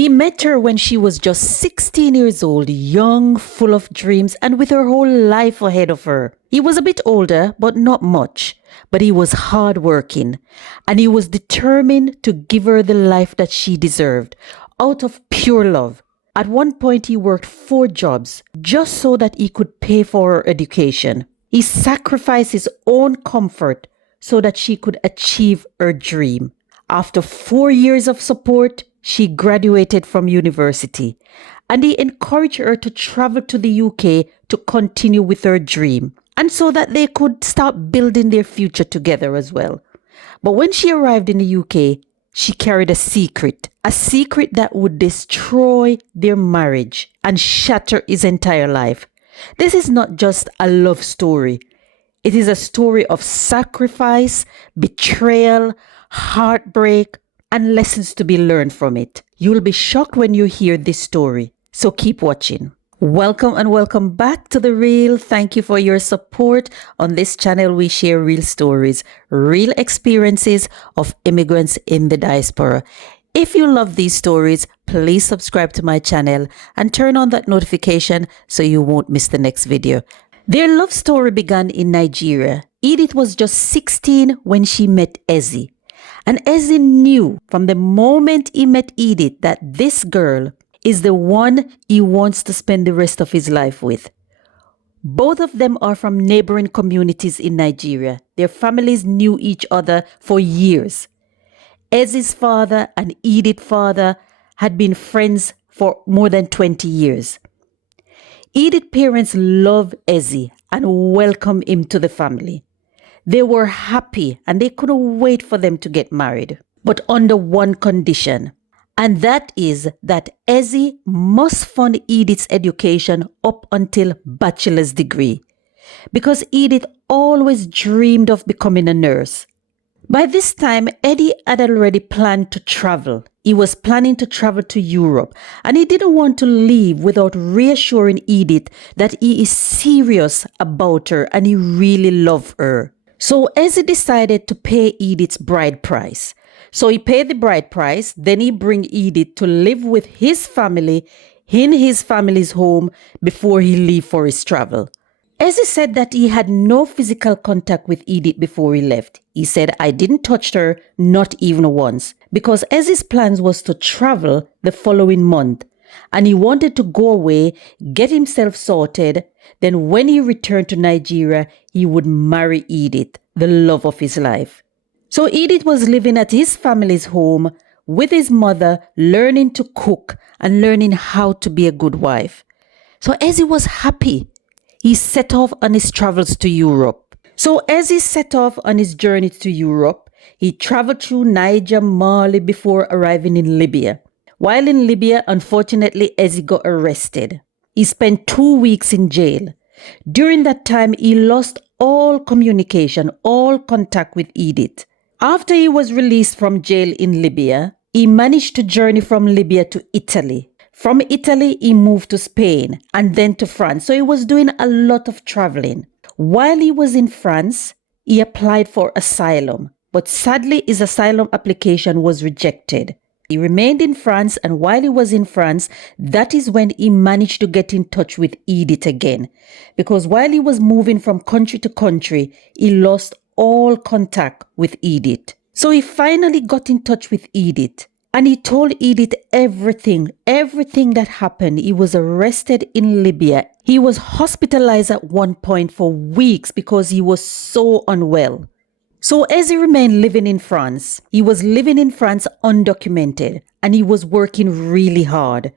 He met her when she was just 16 years old, young, full of dreams, and with her whole life ahead of her. He was a bit older, but not much. But he was hardworking, and he was determined to give her the life that she deserved, out of pure love. At one point, he worked 4 jobs, just so that he could pay for her education. He sacrificed his own comfort so that she could achieve her dream. After 4 years of support, she graduated from university, and he encouraged her to travel to the UK to continue with her dream, and so that they could start building their future together as well. But when she arrived in the UK, she carried a secret that would destroy their marriage and shatter his entire life. This is not just a love story. It is a story of sacrifice, betrayal, heartbreak, and lessons to be learned from it. You'll be shocked when you hear this story, so keep watching. Welcome and welcome back to The Real. Thank you for your support. On this channel, we share real stories, real experiences of immigrants in the diaspora. If you love these stories, please subscribe to my channel and turn on that notification so you won't miss the next video. Their love story began in Nigeria. Edith was just 16 when she met Eze. And Eze knew from the moment he met Edith that this girl is the one he wants to spend the rest of his life with. Both of them are from neighboring communities in Nigeria. Their families knew each other for years. Eze's father and Edith's father had been friends for more than 20 years. Edith's parents loved Eze and welcomed him to the family. They were happy and they couldn't wait for them to get married, but under one condition, and that is that Eze must fund Edith's education up until bachelor's degree, because Edith always dreamed of becoming a nurse. By this time, Eddie had already planned to travel. He was planning to travel to Europe, and he didn't want to leave without reassuring Edith that he is serious about her and he really loves her. So Eze decided to pay Edith's bride price. So he paid the bride price, then he bring Edith to live with his family in his family's home before he leave for his travel. Eze said that he had no physical contact with Edith before he left. He said, "I didn't touch her, not even once," because Eze's plans was to travel the following month, and he wanted to go away, get himself sorted. Then when he returned to Nigeria, he would marry Edith, the love of his life. So Edith was living at his family's home with his mother, learning to cook and learning how to be a good wife. So Eze was happy. He set off on his travels to Europe. So Eze set off on his journey to Europe. He traveled through Niger, Mali before arriving in Libya. While in Libya, unfortunately, Eze got arrested. He spent 2 weeks in jail. During that time, he lost all communication, all contact with Edith. After he was released from jail in Libya, he managed to journey from Libya to Italy. From Italy, he moved to Spain and then to France. So he was doing a lot of traveling. While he was in France, he applied for asylum, but sadly, his asylum application was rejected. He remained in France, and while he was in France, that is when he managed to get in touch with Edith again. Because while he was moving from country to country, he lost all contact with Edith. So he finally got in touch with Edith, and he told Edith everything that happened. He was arrested in Libya. He was hospitalized at one point for weeks because he was so unwell. So Eze remained living in France. He was living in France undocumented, and he was working really hard.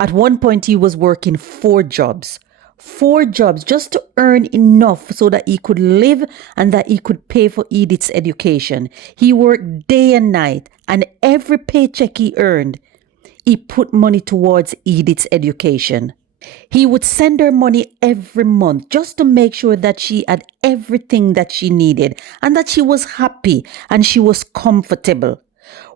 At one point, he was working 4 jobs. 4 jobs just to earn enough so that he could live and that he could pay for Edith's education. He worked day and night, and every paycheck he earned, he put money towards Edith's education. He would send her money every month just to make sure that she had everything that she needed and that she was happy and she was comfortable.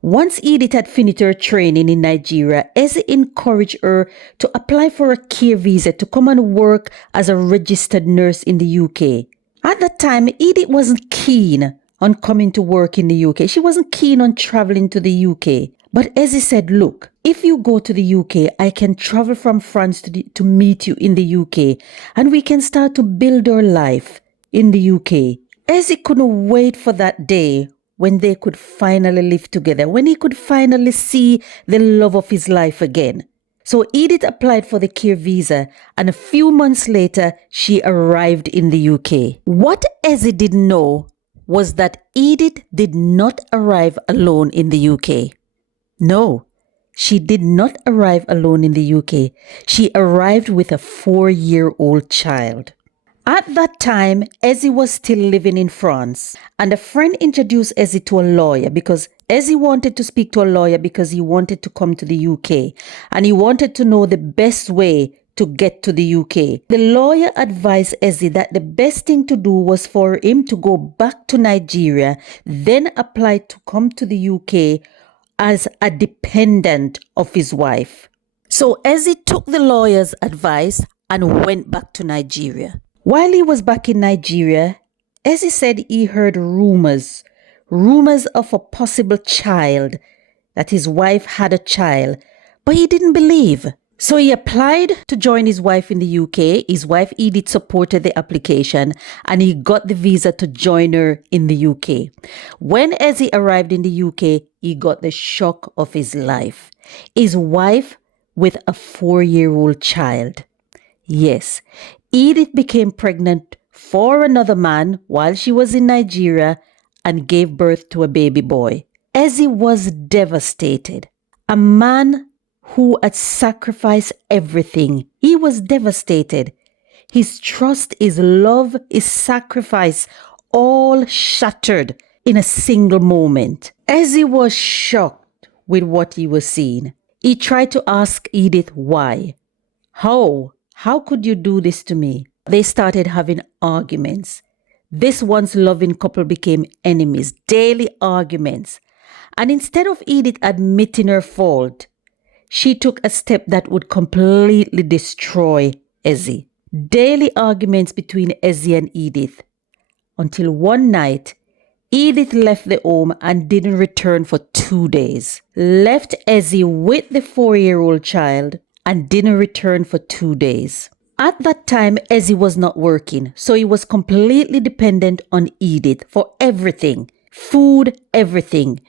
Once Edith had finished her training in Nigeria, Eze encouraged her to apply for a care visa to come and work as a registered nurse in the UK. At that time, Edith wasn't keen on coming to work in the UK. She wasn't keen on traveling to the UK. But Eze said, look, if you go to the UK, I can travel from France to meet you in the UK and we can start to build our life in the UK. Eze couldn't wait for that day when they could finally live together, when he could finally see the love of his life again. So Edith applied for the care visa and a few months later, she arrived in the UK. What Eze didn't know was that Edith did not arrive alone in the UK. No, she did not arrive alone in the UK. She arrived with a 4-year-old child. At that time, Eze was still living in France, and a friend introduced Eze to a lawyer because Eze wanted to speak to a lawyer because he wanted to come to the UK and he wanted to know the best way to get to the UK. The lawyer advised Eze that the best thing to do was for him to go back to Nigeria, then apply to come to the UK as a dependent of his wife. So Eze took the lawyer's advice and went back to Nigeria. While he was back in Nigeria, Eze said he heard rumors of a possible child, that his wife had a child, but he didn't believe. So he applied to join his wife in the UK. His wife Edith supported the application and he got the visa to join her in the UK. When Eze arrived in the UK, he got the shock of his life. His wife with a 4-year-old child. Yes, Edith became pregnant for another man while she was in Nigeria and gave birth to a baby boy. Eze was devastated. A man who had sacrificed everything. He was devastated. His trust, his love, his sacrifice, all shattered in a single moment. Eze was shocked with what he was seeing. He tried to ask Edith why. How could you do this to me? They started having arguments. This once loving couple became enemies, daily arguments. And instead of Edith admitting her fault, she took a step that would completely destroy Eze. Daily arguments between Eze and Edith. Until one night, Edith left the home and didn't return for 2 days. Left Eze with the 4-year-old child and didn't return for 2 days. At that time, Eze was not working, so he was completely dependent on Edith for everything. Food, everything.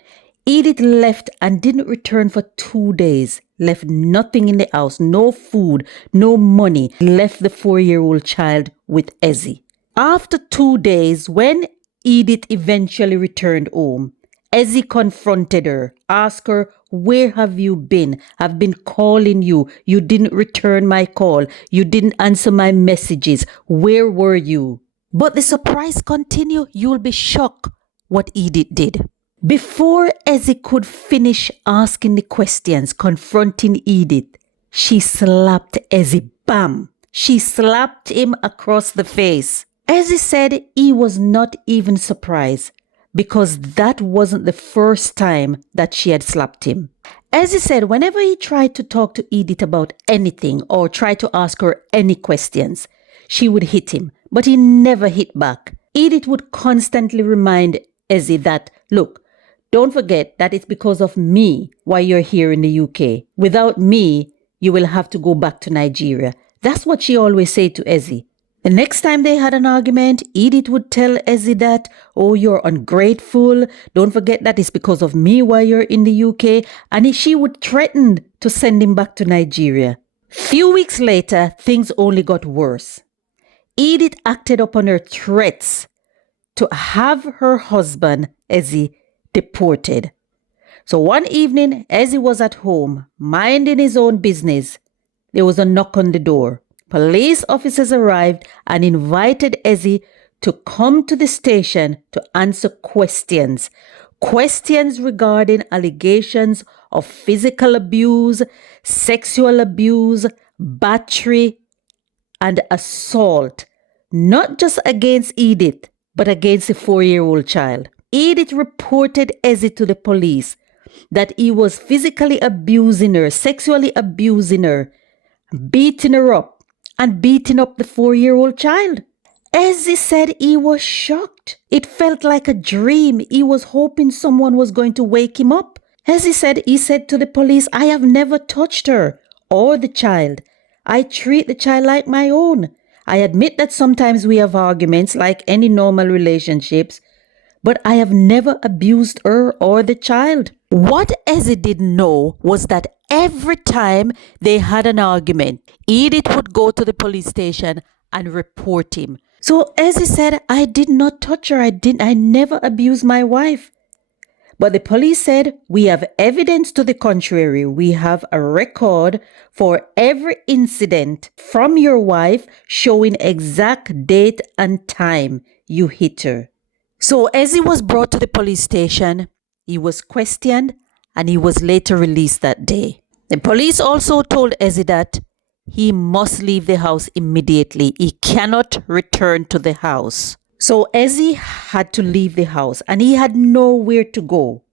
Edith left and didn't return for 2 days. Left nothing in the house, no food, no money. Left the 4-year-old child with Eze. After 2 days, when Edith eventually returned home, Eze confronted her, asked her, where have you been? I've been calling you. You didn't return my call. You didn't answer my messages. Where were you? But the surprise continued. You'll be shocked what Edith did. Before Eze could finish asking the questions, confronting Edith, she slapped Eze. Bam! She slapped him across the face. Eze said he was not even surprised because that wasn't the first time that she had slapped him. Eze said whenever he tried to talk to Edith about anything or tried to ask her any questions, she would hit him, but he never hit back. Edith would constantly remind Eze that, look, don't forget that it's because of me why you're here in the UK. Without me, you will have to go back to Nigeria. That's what she always said to Eze. The next time they had an argument, Edith would tell Eze that, oh, you're ungrateful. Don't forget that it's because of me why you're in the UK. And she would threaten to send him back to Nigeria. Few weeks later, things only got worse. Edith acted upon her threats to have her husband, Eze, deported. So one evening, Eze was at home, minding his own business. There was a knock on the door. Police officers arrived and invited Eze to come to the station to answer questions. Questions regarding allegations of physical abuse, sexual abuse, battery, and assault. Not just against Edith, but against the 4-year-old child. Edith reported Eze to the police that he was physically abusing her, sexually abusing her, beating her up, and beating up the 4-year-old child. Eze said he was shocked. It felt like a dream. He was hoping someone was going to wake him up. As he said to the police, I have never touched her or the child. I treat the child like my own. I admit that sometimes we have arguments like any normal relationships, but I have never abused her or the child. What Eze didn't know was that every time they had an argument, Edith would go to the police station and report him. So Eze said, I did not touch her. I never abused my wife. But the police said, we have evidence to the contrary. We have a record for every incident from your wife showing exact date and time you hit her. So Eze was brought to the police station, he was questioned, and he was later released that day. The police also told Eze that he must leave the house immediately. He cannot return to the house. So Eze had to leave the house and he had nowhere to go.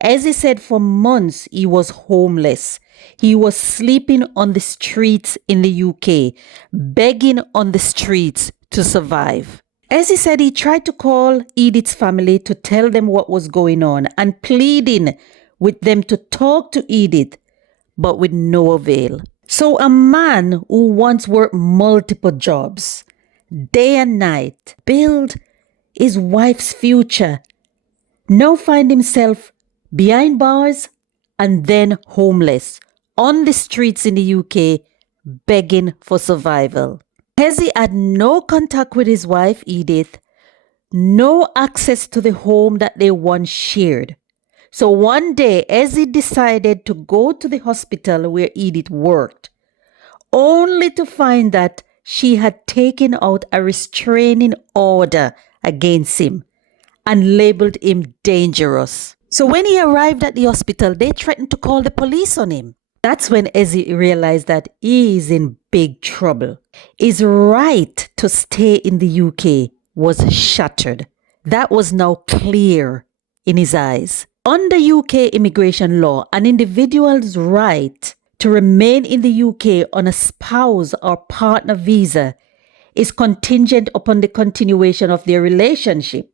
Eze said for months he was homeless. He was sleeping on the streets in the UK, begging on the streets to survive. Eze said he tried to call Edith's family to tell them what was going on and pleading with them to talk to Edith, but with no avail. So a man who once worked multiple jobs, day and night, build his wife's future, now find himself behind bars and then homeless on the streets in the UK, begging for survival. Eze had no contact with his wife Edith, no access to the home that they once shared. So one day Eze decided to go to the hospital where Edith worked, only to find that she had taken out a restraining order against him and labeled him dangerous. So when he arrived at the hospital, they threatened to call the police on him. That's when Eze realized that he is in big trouble. His right to stay in the UK was shattered. That was now clear in his eyes. Under UK immigration law, an individual's right to remain in the UK on a spouse or partner visa is contingent upon the continuation of their relationship.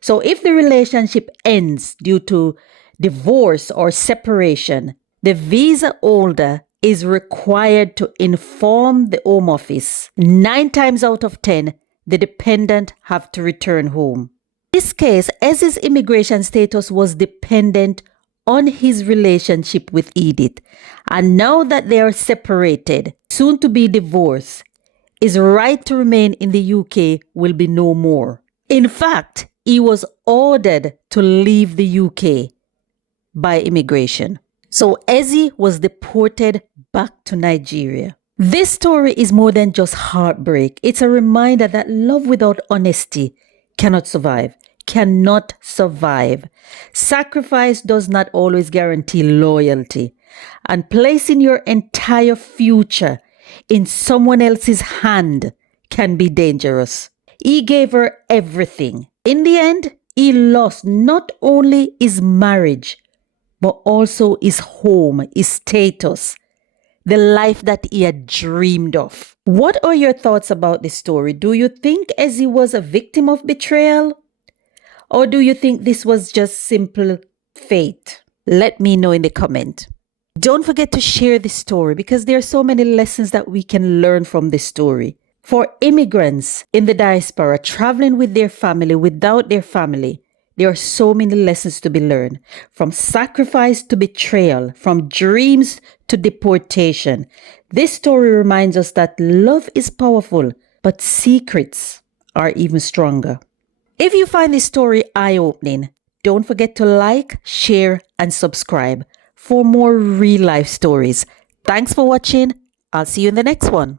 So if the relationship ends due to divorce or separation, the visa holder is required to inform the Home Office. 9 times out of 10, the dependent have to return home. In this case, Eze's immigration status was dependent on his relationship with Edith. And now that they are separated, soon to be divorced, his right to remain in the UK will be no more. In fact, he was ordered to leave the UK by immigration. So Eze was deported back to Nigeria. This story is more than just heartbreak. It's a reminder that love without honesty cannot survive. Sacrifice does not always guarantee loyalty. And placing your entire future in someone else's hand can be dangerous. He gave her everything. In the end, he lost not only his marriage, but also his home, his status, the life that he had dreamed of. What are your thoughts about this story? Do you think Eze was a victim of betrayal? Or do you think this was just simple fate? Let me know in the comment. Don't forget to share this story because there are so many lessons that we can learn from this story. For immigrants in the diaspora traveling with their family, without their family, there are so many lessons to be learned. From sacrifice to betrayal, from dreams to deportation. This story reminds us that love is powerful, but secrets are even stronger. If you find this story eye-opening, don't forget to like, share, and subscribe for more real-life stories. Thanks for watching. I'll see you in the next one.